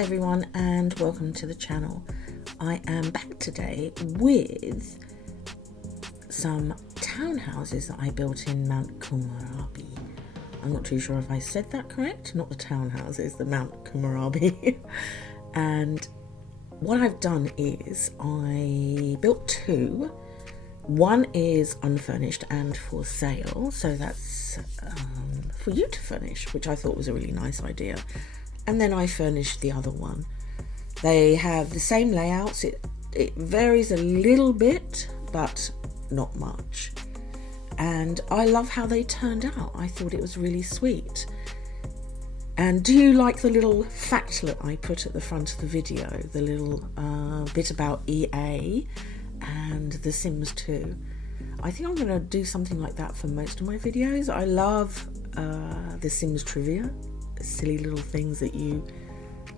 everyone and welcome to the channel. I am back today with some townhouses that I built in Mount Komorebi. I'm not too sure if I said that correct, not the townhouses, the Mount Komorebi. And what I've done is I built two. One is unfurnished and for sale, so that's for you to furnish, which I thought was a really nice idea. And then I furnished the other one. They have the same layouts. It varies a little bit, but not much. And I love how they turned out. I thought it was really sweet. And do you like the little factlet I put at the front of the video? The little bit about EA and The Sims 2. I think I'm going to do something like that for most of my videos. I love The Sims trivia. Silly little things that you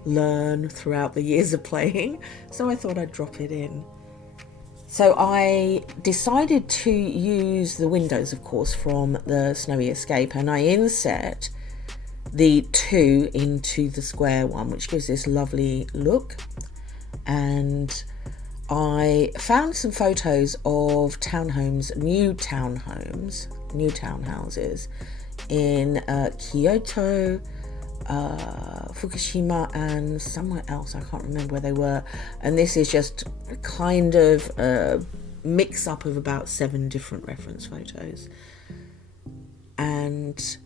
learn throughout the years of playing, so I thought I'd drop it in. So I decided to use the windows, of course, from the Snowy Escape, and I inset the two into the square one, which gives this lovely look. And I found some photos of new townhouses in Kyoto, Fukushima and somewhere else. I can't remember where they were, and this is just a kind of a mix up of about 7 different reference photos. And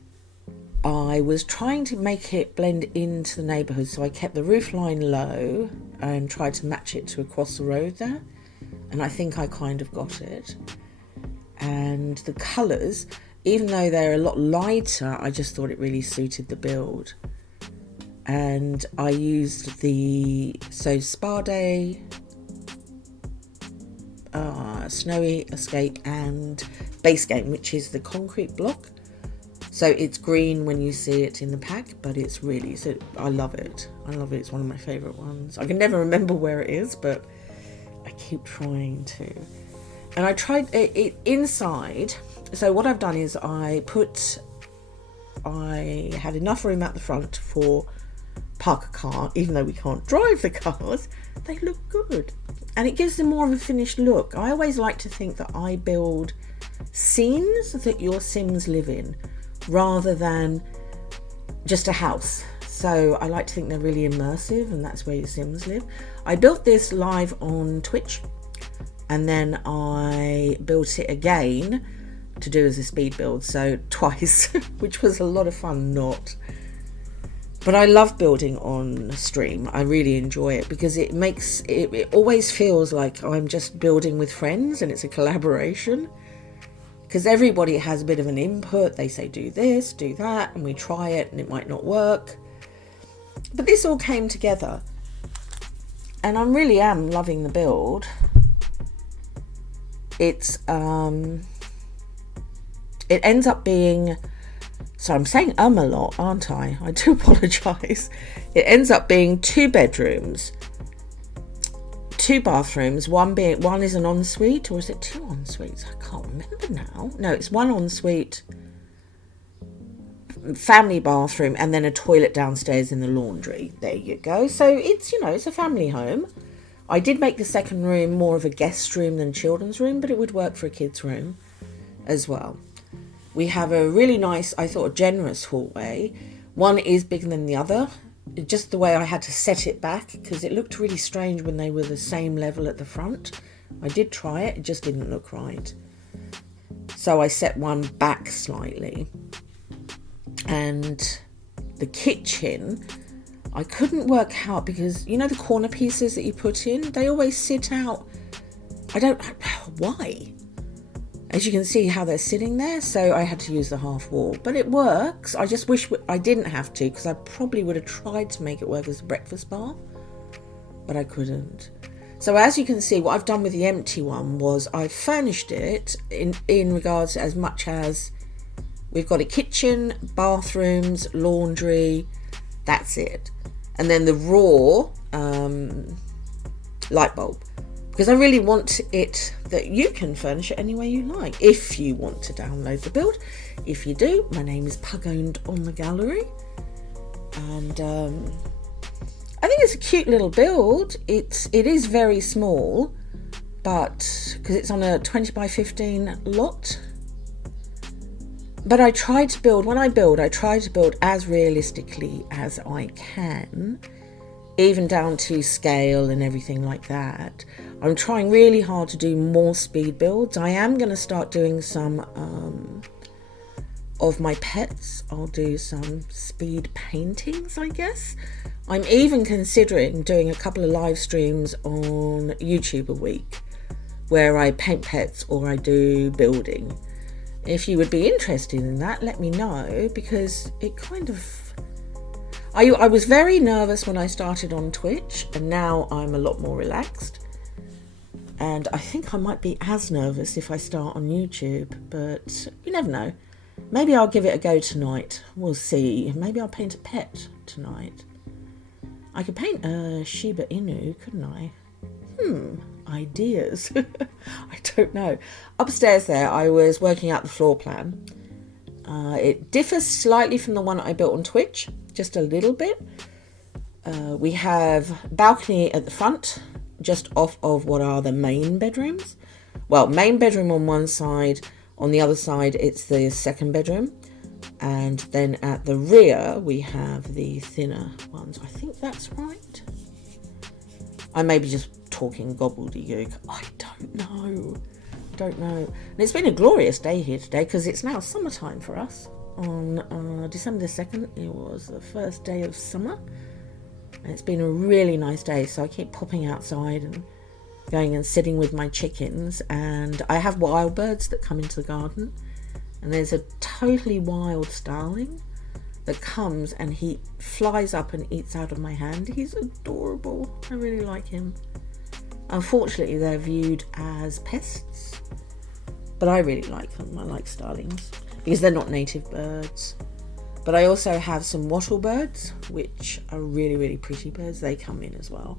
I was trying to make it blend into the neighbourhood, so I kept the roof line low and tried to match it to across the road there, and I think I kind of got it. And the colours, even though they're a lot lighter, I just thought it really suited the build. And I used the Spa Day, Snowy Escape and Base Game, which is the concrete block. So it's green when you see it in the pack, but it's really, so I love it. I love it. It's one of my favourite ones. I can never remember where it is, but I keep trying to. And I tried it inside. So what I've done is I had enough room at the front for park a car, even though we can't drive the cars. They look good and it gives them more of a finished look. I always like to think that I build scenes that your Sims live in rather than just a house. So I like to think they're really immersive, and that's where your Sims live. I built this live on Twitch, and then I built it again to do as a speed build, so twice, which was a lot of fun. But I love building on stream. I really enjoy it because it makes it always feels like I'm just building with friends, and it's a collaboration because everybody has a bit of an input. They say do this, do that, and we try it and it might not work, but this all came together and I really am loving the build. It's it ends up being, so I'm saying a lot, aren't I? I do apologise. It ends up being 2 bedrooms, 2 bathrooms, one is an ensuite, or is it 2 ensuites? I can't remember now. No, it's 1 ensuite, family bathroom, and then a toilet downstairs in the laundry. There you go. So it's, it's a family home. I did make the second room more of a guest room than children's room, but it would work for a kid's room as well. We have a really nice, I thought, generous hallway. One is bigger than the other. Just the way I had to set it back, because it looked really strange when they were the same level at the front. I did try it, it just didn't look right. So I set one back slightly. And the kitchen, I couldn't work out because, the corner pieces that you put in, they always sit out. I don't know why. As you can see how they're sitting there, so I had to use the half wall, but it works. I just wish I didn't have to, because I probably would have tried to make it work as a breakfast bar, but I couldn't. So as you can see, what I've done with the empty one was I furnished it in regards to as much as we've got a kitchen, bathrooms, laundry, that's it. And then the raw light bulb. Because I really want it that you can furnish it any way you like, if you want to download the build. If you do, my name is Pugowned on the gallery. And I think it's a cute little build. It is very small, but because it's on a 20 by 15 lot. But I try to build, when I build, I try to build as realistically as I can, even down to scale and everything like that. I'm trying really hard to do more speed builds. I am going to start doing some of my pets. I'll do some speed paintings, I guess. I'm even considering doing a couple of live streams on YouTube a week where I paint pets or I do building. If you would be interested in that, let me know, because it kind of... I was very nervous when I started on Twitch, and now I'm a lot more relaxed. And I think I might be as nervous if I start on YouTube, but you never know. Maybe I'll give it a go tonight. We'll see. Maybe I'll paint a pet tonight. I could paint a Shiba Inu, couldn't I? Ideas. I don't know. Upstairs there, I was working out the floor plan. It differs slightly from the one I built on Twitch, just a little bit. We have balcony at the front, just off of what are the main bedrooms. Well, main bedroom on one side, on the other side it's the second bedroom. And then at the rear we have the thinner ones. I think that's right. I may be just talking gobbledygook. I don't know. And it's been a glorious day here today because it's now summertime for us. On December the 2nd, it was the first day of summer. And it's been a really nice day, so I keep popping outside and going and sitting with my chickens. And I have wild birds that come into the garden. And there's a totally wild starling that comes and he flies up and eats out of my hand. He's adorable. I really like him. Unfortunately, they're viewed as pests, but I really like them. I like starlings because they're not native birds. But I also have some wattle birds, which are really, really pretty birds. They come in as well.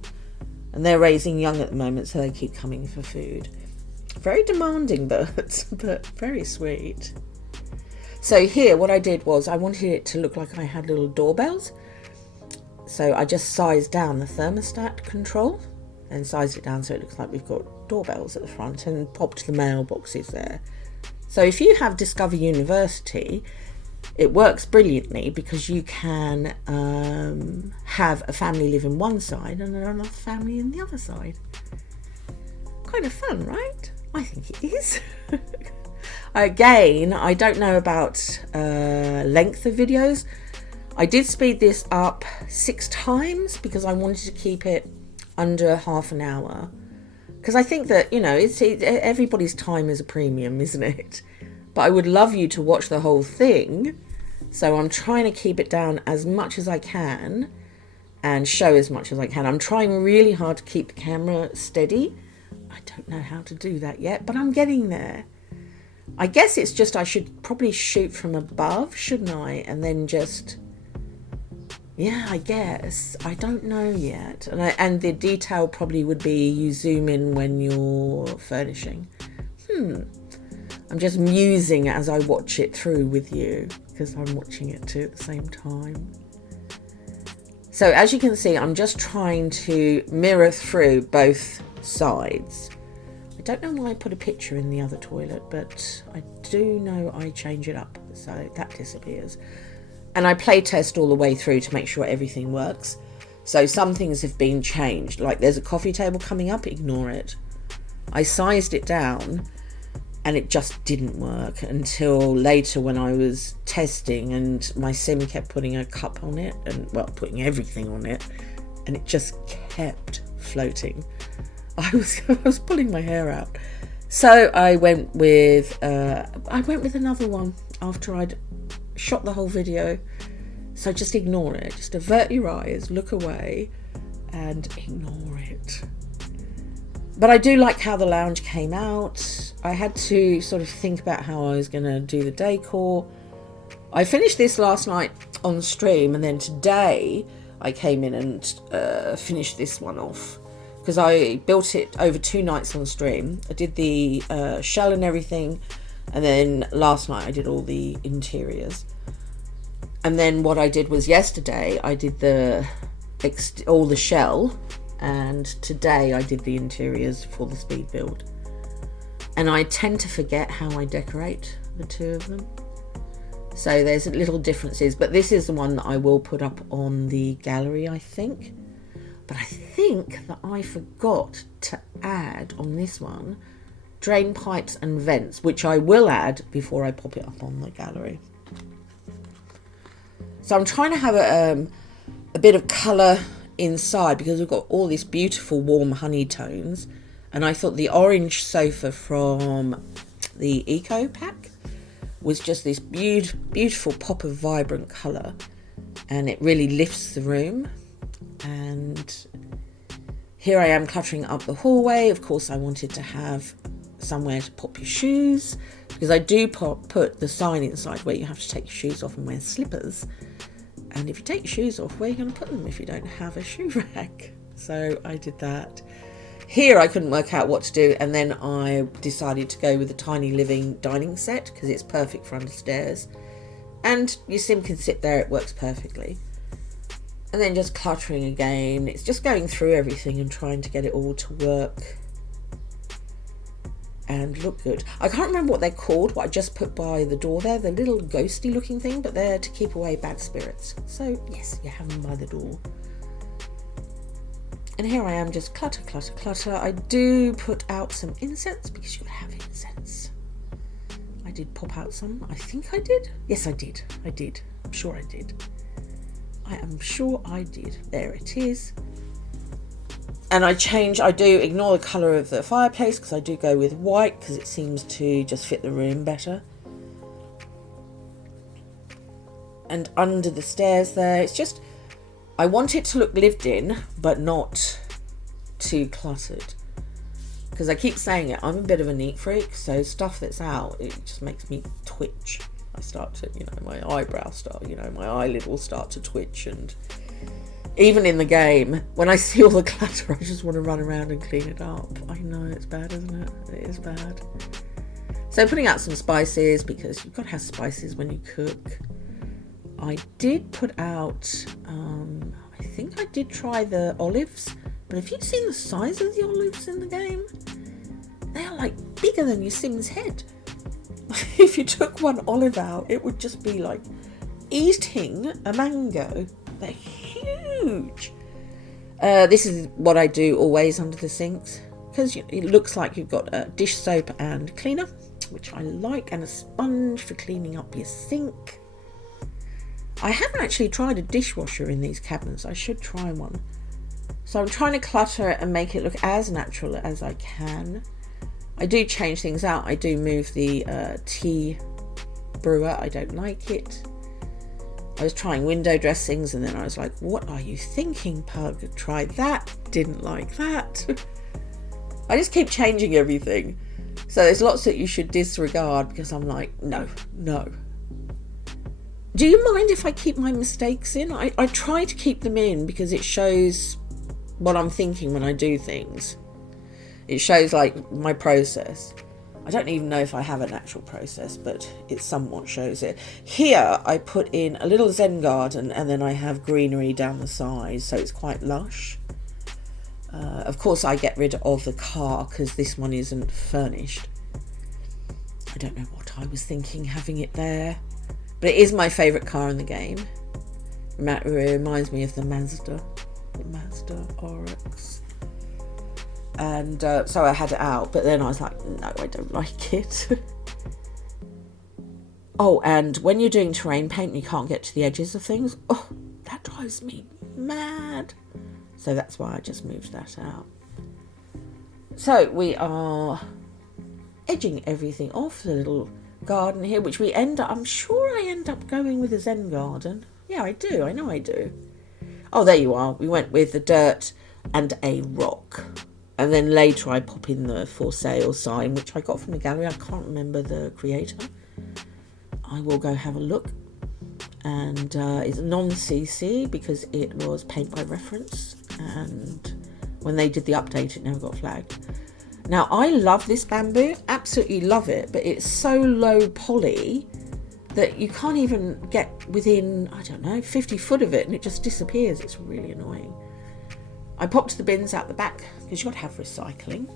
And they're raising young at the moment, so they keep coming for food. Very demanding birds, but very sweet. So here, what I did was I wanted it to look like I had little doorbells. So I just sized down the thermostat control and sized it down so it looks like we've got doorbells at the front and popped the mailboxes there. So if you have Discover University, it works brilliantly because you can have a family live in one side and another family in the other side. Kind of fun, right? I think it is. Again, I don't know about length of videos. I did speed this up 6 times because I wanted to keep it under half an hour. Because I think that, you know, everybody's time is a premium, isn't it? But I would love you to watch the whole thing. So I'm trying to keep it down as much as I can and show as much as I can. I'm trying really hard to keep the camera steady. I don't know how to do that yet, but I'm getting there. I guess it's just I should probably shoot from above, shouldn't I? And then just... yeah, I guess. I don't know yet. And the detail probably would be you zoom in when you're furnishing. I'm just musing as I watch it through with you because I'm watching it too at the same time. So as you can see, I'm just trying to mirror through both sides. I don't know why I put a picture in the other toilet, but I do know I change it up, so that disappears. And I play test all the way through to make sure everything works. So some things have been changed, like there's a coffee table coming up, ignore it. I sized it down and it just didn't work until later when I was testing and my sim kept putting a cup on it and, well, putting everything on it, and it just kept floating. I was pulling my hair out. So I went with another one after I'd shot the whole video. So just ignore it. Just avert your eyes, look away, and ignore it. But I do like how the lounge came out. I had to sort of think about how I was going to do the decor. I finished this last night on stream, and then today I came in and finished this one off. Because I built it over 2 nights on stream. I did the shell and everything, and then last night I did all the interiors. And then what I did was yesterday I did the all the shell, and today I did the interiors for the speed build. And I tend to forget how I decorate the two of them. So there's little differences, but this is the one that I will put up on the gallery, I think. But I think that I forgot to add on this one drain pipes and vents, which I will add before I pop it up on the gallery. So I'm trying to have a bit of colour inside because we've got all these beautiful warm honey tones, and I thought the orange sofa from the Eco Pack was just this beautiful pop of vibrant colour, and it really lifts the room. And here I am cluttering up the hallway. Of course, I wanted to have somewhere to pop your shoes, because I do put the sign inside where you have to take your shoes off and wear slippers. And if you take your shoes off, where are you going to put them if you don't have a shoe rack? So I did that. Here I couldn't work out what to do, and then I decided to go with the tiny living dining set because it's perfect for under stairs. And your sim can sit there, it works perfectly. And then just cluttering again. It's just going through everything and trying to get it all to work and look good. I can't remember what they're called, what I just put by the door there, the little ghosty looking thing, but they're to keep away bad spirits. So yes, you have them by the door. And here I am, just clutter, clutter, clutter. I do put out some incense because you've got to have incense. I did pop out some, I think I did. Yes, I did. I'm sure I did. I am sure I did. There it is. And I do ignore the colour of the fireplace because I do go with white because it seems to just fit the room better. And under the stairs there, it's just, I want it to look lived in, but not too cluttered. Because I keep saying it, I'm a bit of a neat freak, so stuff that's out, it just makes me twitch. I start to, my eyebrows start, my eyelid will start to twitch, and even in the game, when I see all the clutter, I just want to run around and clean it up. I know, it's bad, isn't it? It is bad. So putting out some spices, because you've got to have spices when you cook. I did put out, I think I did try the olives, but have you seen the size of the olives in the game? They are like bigger than your sim's head. If you took one olive out, it would just be like eating a mango. They're huge. This is what I do always under the sinks, because it looks like you've got a dish soap and cleaner, which I like, and a sponge for cleaning up your sink. I haven't actually tried a dishwasher in these cabinets. I should try one. So I'm trying to clutter it and make it look as natural as I can. I do change things out. I do move the tea brewer. I don't like it. I was trying window dressings, and then I was like, what are you thinking, Pug? Try that. Didn't like that. I just keep changing everything. So there's lots that you should disregard because I'm like, no. Do you mind if I keep my mistakes in? I try to keep them in because it shows what I'm thinking when I do things. It shows like my process. I don't even know if I have an actual process, but it somewhat shows it. Here I put in a little Zen garden, and then I have greenery down the side, so it's quite lush. Of course I get rid of the car because this one isn't furnished. I don't know what I was thinking having it there, but it is my favourite car in the game. It reminds me of the Mazda RX. And so I had it out, but then I was like, no, I don't like it. Oh, and when you're doing terrain paint and you can't get to the edges of things, oh, that drives me mad. So that's why I just moved that out. So we are edging everything off, the little garden here, which I'm sure I end up going with a Zen garden. Yeah, I do. I know I do. Oh, there you are. We went with the dirt and a rock. And then later I pop in the for sale sign, which I got from the gallery. I can't remember the creator. I will go have a look. And it's non-CC because it was paint by reference. And when they did the update, it never got flagged. Now, I love this bamboo. Absolutely love it. But it's so low poly that you can't even get within, I don't know, 50 foot of it, and it just disappears. It's really annoying. I popped the bins out the back because you've got to have recycling.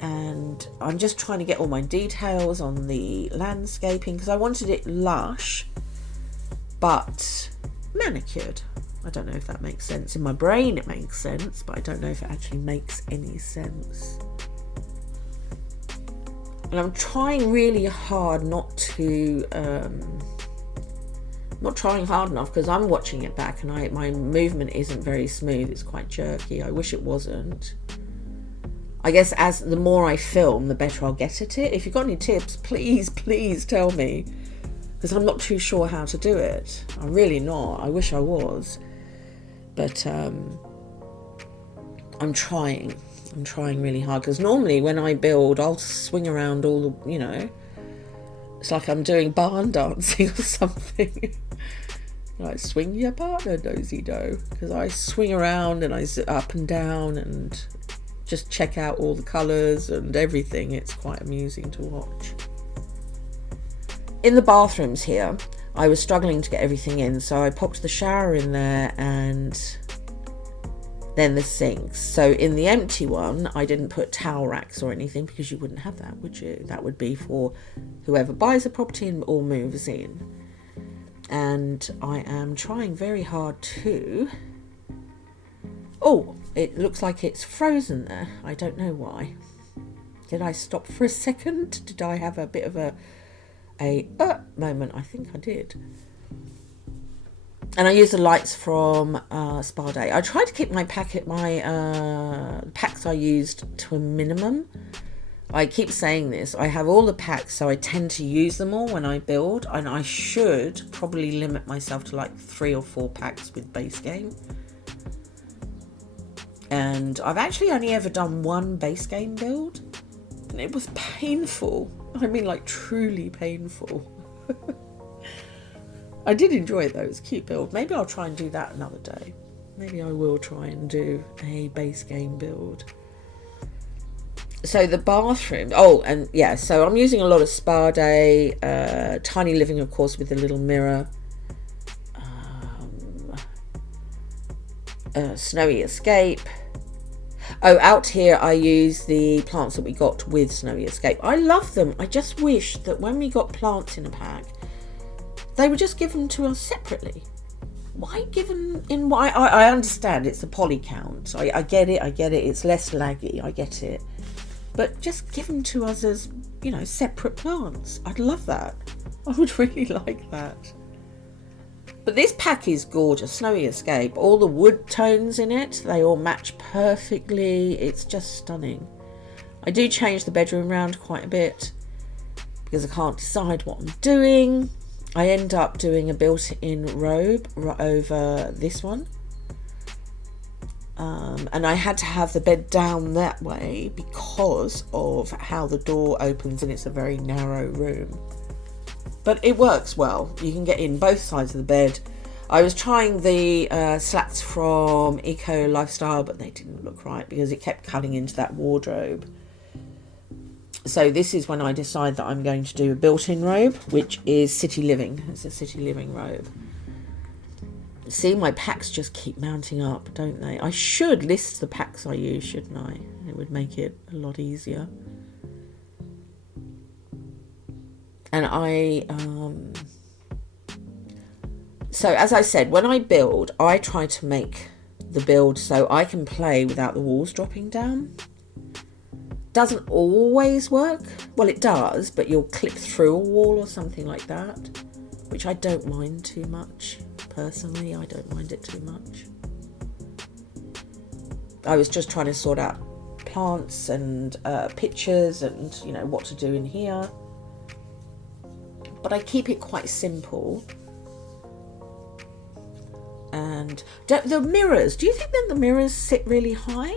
And I'm just trying to get all my details on the landscaping because I wanted it lush but manicured. I don't know if that makes sense. In my brain it makes sense, but I don't know if it actually makes any sense. And I'm trying really hard not trying hard enough because I'm watching it back and my movement isn't very smooth. It's quite jerky. I wish it wasn't. I guess as the more I film, the better I'll get at it. If you've got any tips, please tell me, because I'm not too sure how to do it. I'm really not. I wish I was, but I'm trying really hard, because normally when I build, I'll swing around all the, you know, it's like I'm doing barn dancing or something. Like, swing your partner, nosy doe, because I swing around and I zip up and down and just check out all the colours and everything. It's quite amusing to watch. In the bathrooms here, I was struggling to get everything in, so I popped the shower in there and then the sinks. So in the empty one, I didn't put towel racks or anything, because you wouldn't have that, would you? That would be for whoever buys a property or moves in. And I am trying very hard to... Oh, it looks like it's frozen there. I don't know why. Did I stop for a second? Did I have a bit of a moment? I think I did. And I use the lights from Spa Day. I tried to keep my packs I used to a minimum. I keep saying this. I have all the packs, so I tend to use them all when I build. And I should probably limit myself to like 3 or 4 packs with base game. And I've actually only ever done one base game build, and it was painful. I mean, like, truly painful. I did enjoy it though. It was a cute build. Maybe I'll try and do that another day. Maybe I will try and do a base game build. So the bathroom, oh, and yeah, so I'm using a lot of Spa Day, tiny living, of course, with the little mirror. Snowy Escape. Oh, out here I use the plants that we got with Snowy Escape. I love them. I just wish that when we got plants in a pack, they would just give them to us separately. Why give them in? I understand it's a poly count. I get it. It's less laggy. I get it. But just give them to us as, you know, separate plants. I'd love that. I would really like that. But this pack is gorgeous. Snowy Escape. All the wood tones in it, they all match perfectly. It's just stunning. I do change the bedroom round quite a bit because I can't decide what I'm doing. I end up doing a built-in robe over this one. And I had to have the bed down that way because of how the door opens, and it's a very narrow room. But it works well. You can get in both sides of the bed. I was trying the slats from Eco Lifestyle, but they didn't look right because it kept cutting into that wardrobe. So this is when I decide that I'm going to do a built-in robe, which is City Living. It's a City Living robe. See, my packs just keep mounting up, don't they? I should list the packs I use, shouldn't I? It would make it a lot easier. And so as I said, when I build, I try to make the build so I can play without the walls dropping down. Doesn't always work. Well, it does, but you'll clip through a wall or something like that, which I don't mind too much. Personally, I don't mind it too much. I was just trying to sort out plants and pictures and, you know, what to do in here. But I keep it quite simple. And the mirrors, do you think that the mirrors sit really high?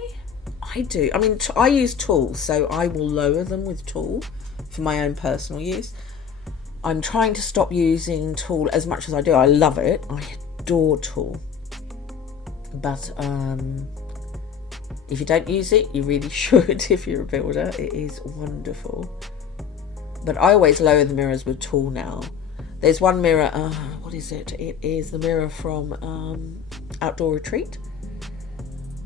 I do. I mean, I use tools, so I will lower them with tool for my own personal use. I'm trying to stop using tool as much as I do. I love it. I adore tool. But if you don't use it, you really should if you're a builder. It is wonderful. But I always lower the mirrors with tool now. There's one mirror, what is it? It is the mirror from Outdoor Retreat.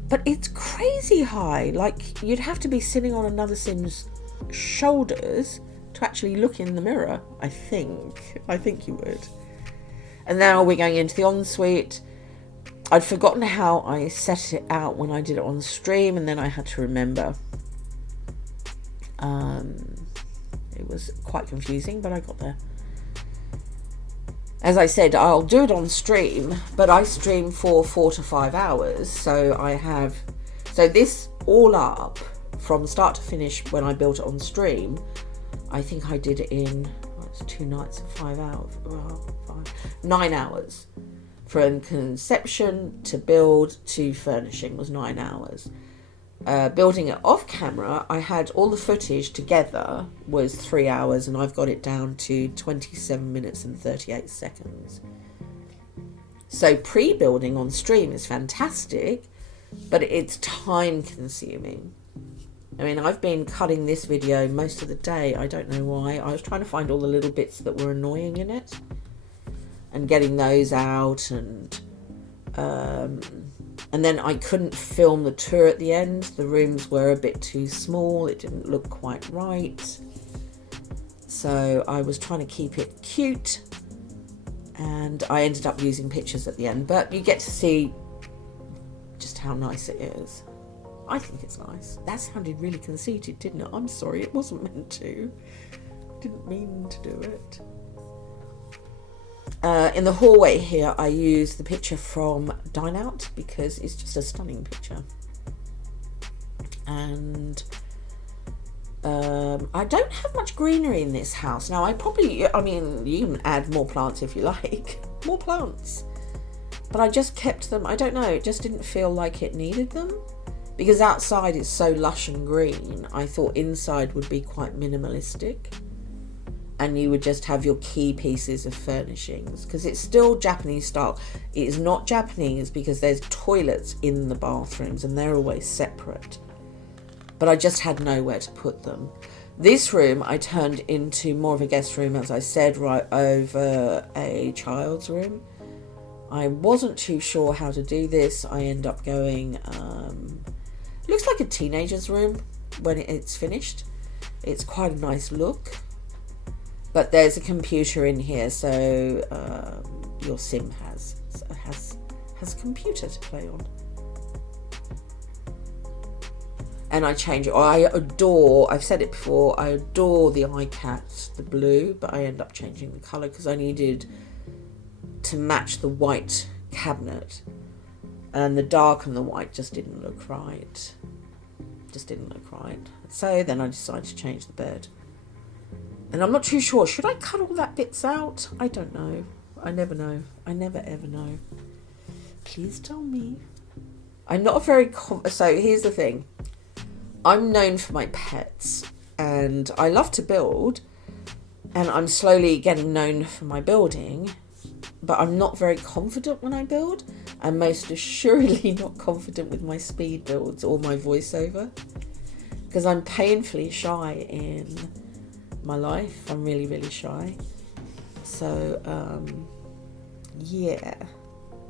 But it's crazy high. Like, you'd have to be sitting on another sim's shoulders to actually look in the mirror, I think. I think you would. And now we're going into the ensuite. I'd forgotten how I set it out when I did it on stream, and then I had to remember. It was quite confusing, but I got there. As I said, I'll do it on stream, but I stream for 4 to 5 hours. So this all up from start to finish when I built it on stream, I think I did it in 2 nights and 5 hours, 9 hours. From conception to build to furnishing was 9 hours. Building it off camera, I had all the footage together was 3 hours, and I've got it down to 27 minutes and 38 seconds. So pre-building on stream is fantastic, but it's time consuming. I mean, I've been cutting this video most of the day. I don't know why. I was trying to find all the little bits that were annoying in it and getting those out, and then I couldn't film the tour at the end. The rooms were a bit too small. It didn't look quite right. So I was trying to keep it cute, and I ended up using pictures at the end. But you get to see just how nice it is. I think it's nice. That sounded really conceited, didn't it? I'm sorry, it wasn't meant to. Didn't mean to do it. In the hallway here, I use the picture from Dine Out because it's just a stunning picture. And I don't have much greenery in this house. Now, I mean, you can add more plants if you like. More plants. But I just kept them, I don't know, it just didn't feel like it needed them. Because outside it's so lush and green, I thought inside would be quite minimalistic. And you would just have your key pieces of furnishings, because it's still Japanese style. It is not Japanese because there's toilets in the bathrooms and they're always separate. But I just had nowhere to put them. This room I turned into more of a guest room, as I said, right over a child's room. I wasn't too sure how to do this. I end up going, looks like a teenager's room when it's finished. It's quite a nice look. But there's a computer in here, so your sim has a computer to play on. And I change it. I've said it before, I adore the iCat, the blue, but I end up changing the colour because I needed to match the white cabinet. And the dark and the white just didn't look right. So then I decided to change the bed. And I'm not too sure. Should I cut all that bits out? I don't know. I never know. I never ever know. Please tell me. I'm not very... So here's the thing. I'm known for my pets. And I love to build. And I'm slowly getting known for my building. But I'm not very confident when I build. I'm most assuredly not confident with my speed builds or my voiceover. Because I'm painfully shy in... my life. I'm really, really shy. So, yeah,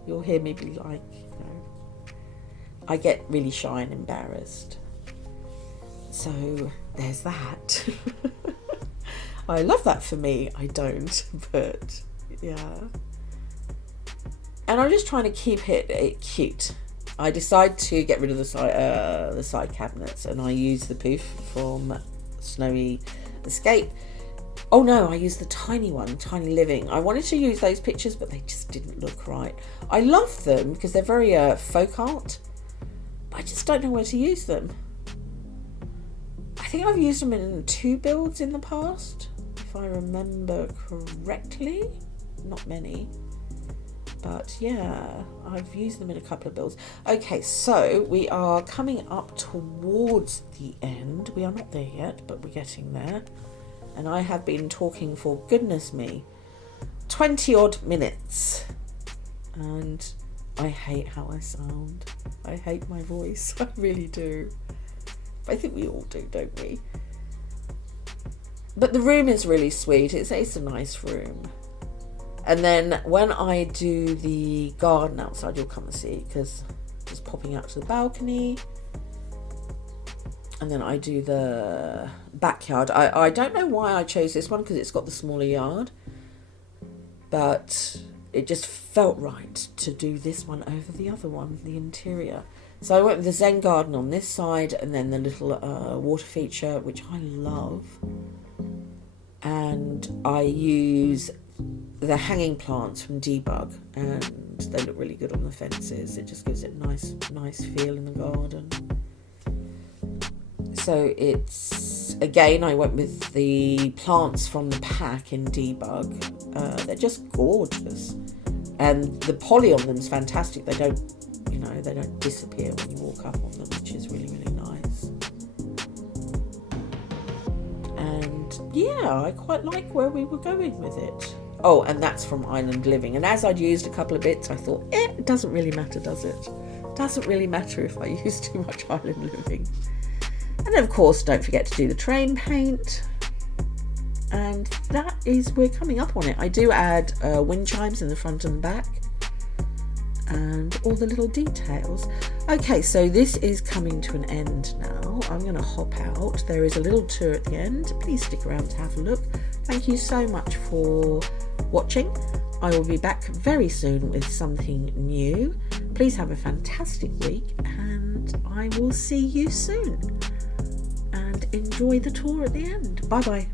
you'll hear me be like, I get really shy and embarrassed. So there's that. I love that for me. I don't, but yeah. And I'm just trying to keep it cute. I decide to get rid of the side cabinets, and I use the poof from Snowy Escape. Oh no, I used the tiny one, Tiny Living. I wanted to use those pictures, but they just didn't look right. I love them because they're very folk art, but I just don't know where to use them. I think I've used them in 2 builds in the past, if I remember correctly. Not many, but yeah, I've used them in a couple of builds. Okay, so we are coming up towards the end. We are not there yet, but we're getting there. And I have been talking for, goodness me, 20 odd minutes. And I hate how I sound. I hate my voice. I really do. I think we all do, don't we? But the room is really sweet. It's a nice room. And then when I do the garden outside, you'll come and see, because it's popping out to the balcony. And then I do the backyard. I don't know why I chose this one, because it's got the smaller yard. But it just felt right to do this one over the other one, the interior. So I went with the Zen garden on this side, and then the little water feature, which I love. And I use the hanging plants from Debug, and they look really good on the fences. It just gives it a nice feel in the garden. So it's, again, I went with the plants from the pack in Debug. They're just gorgeous, and the poly on them is fantastic. They don't, they don't disappear when you walk up on them, which is really nice. And yeah, I quite like where we were going with it. Oh, and that's from Island Living. And as I'd used a couple of bits, I thought, it doesn't really matter, does it? Doesn't really matter if I use too much Island Living. And then, of course, don't forget to do the train paint. And that is, we're coming up on it. I do add wind chimes in the front and back, and all the little details. Okay, so this is coming to an end now. I'm going to hop out. There is a little tour at the end. Please stick around to have a look. Thank you so much for watching. I will be back very soon with something new. Please have a fantastic week, and I will see you soon. And enjoy the tour at the end. Bye bye.